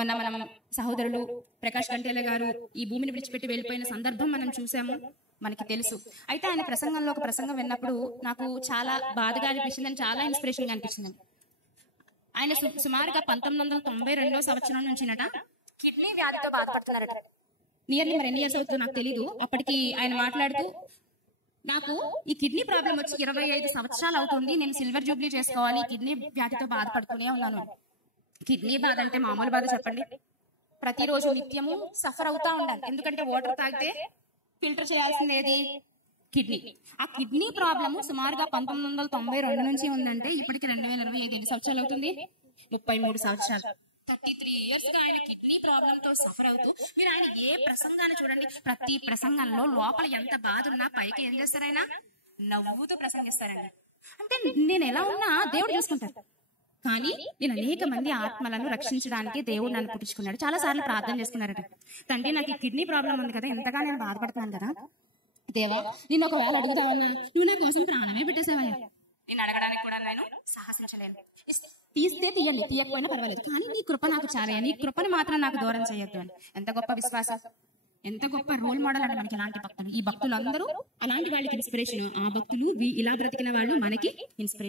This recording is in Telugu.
మనం సహోదరులు ప్రకాష్ గంటేల గారు ఈ భూమిని విడిచిపెట్టి వెళ్ళిపోయిన సందర్భం మనం చూసాము, మనకి తెలుసు. అయితే ఆయన ప్రసంగంలో ఒక ప్రసంగం విన్నప్పుడు నాకు చాలా బాధగా అనిపించిందని, చాలా ఇన్స్పిరేషన్ గా అనిపించింది. ఆయన సుమారుగా 1992 సంవత్సరం నుంచినట కిడ్నీ వ్యాధితో బాధపడుతున్నారట. నియర్లీ మరి ఎన్ని ఇయర్స్ అవుతుందో నాకు తెలీదు. అప్పటికి ఆయన మాట్లాడుతూ, నాకు ఈ కిడ్నీ ప్రాబ్లం వచ్చి 25 సంవత్సరాలు అవుతుంది, నేను సిల్వర్ జూబ్లీ చేసుకోవాలి, కిడ్నీ వ్యాధితో బాధపడుతూనే ఉన్నాను. కిడ్నీ బాధ అంటే మామూలు బాధ చెప్పండి? ప్రతిరోజు నిత్యము సఫర్ అవుతా ఉండాలి. ఎందుకంటే వాటర్ తాగితే ఫిల్టర్ చేయాల్సిందేది కిడ్నీ. ఆ కిడ్నీ ప్రాబ్లమ్ సుమారుగా 1992 నుంచి ఉందంటే ఇప్పటికి 2025 ఎన్ని సంవత్సరాలు అవుతుంది? 33 సంవత్సరాలు. 33 years గా ఆయన కిడ్నీ ప్రాబ్లమ్ తో సఫర్ అవుతూ, మీరు ఆయన ఏ ప్రసంగాన్ని చూడండి, ప్రతి ప్రసంగంలో లోపల ఎంత బాధ ఉన్నా పైకి ఏం చేస్తారు, ఆయన నవ్వుతూ ప్రసంగిస్తారండి. అంటే నేను ఎలా ఉన్నా దేవుడు చూసుకుంటారు. కానీ నేను అనేక మంది ఆత్మలను రక్షించడానికి దేవుడు నన్ను పుట్టించుకున్నాడు. చాలా సార్లు ప్రార్థన చేసుకున్నారట, తండ్రి నాకు ఈ కిడ్నీ ప్రాబ్లం ఉంది కదా, ఎంతగా నేను బాధపడతాను కదా దేవా, నేను ఒకవేళ అడుగుతావన్నా నువ్వు నా కోసం ప్రాణమే పెట్టేసావయ్యా, నేను అడగడానికి కూడా నేను సాహసించలేను. తీస్తే తీయండి, తీయకపోయినా పర్వాలేదు, కానీ నీ కృప నాకు చాలే, నీ కృపను మాత్రం నాకు దూరం చేయొద్దు అని. ఎంత గొప్ప విశ్వాసం, ఎంత గొప్ప రోల్ మోడల్ అంటే మనకి ఇలాంటి భక్తులు. ఈ భక్తులందరూ అలాంటి వాళ్ళకి ఇన్స్పిరేషన్. ఆ భక్తులు ఇలా బ్రతికిన వాళ్ళు మనకి ఇన్స్పిరేషన్.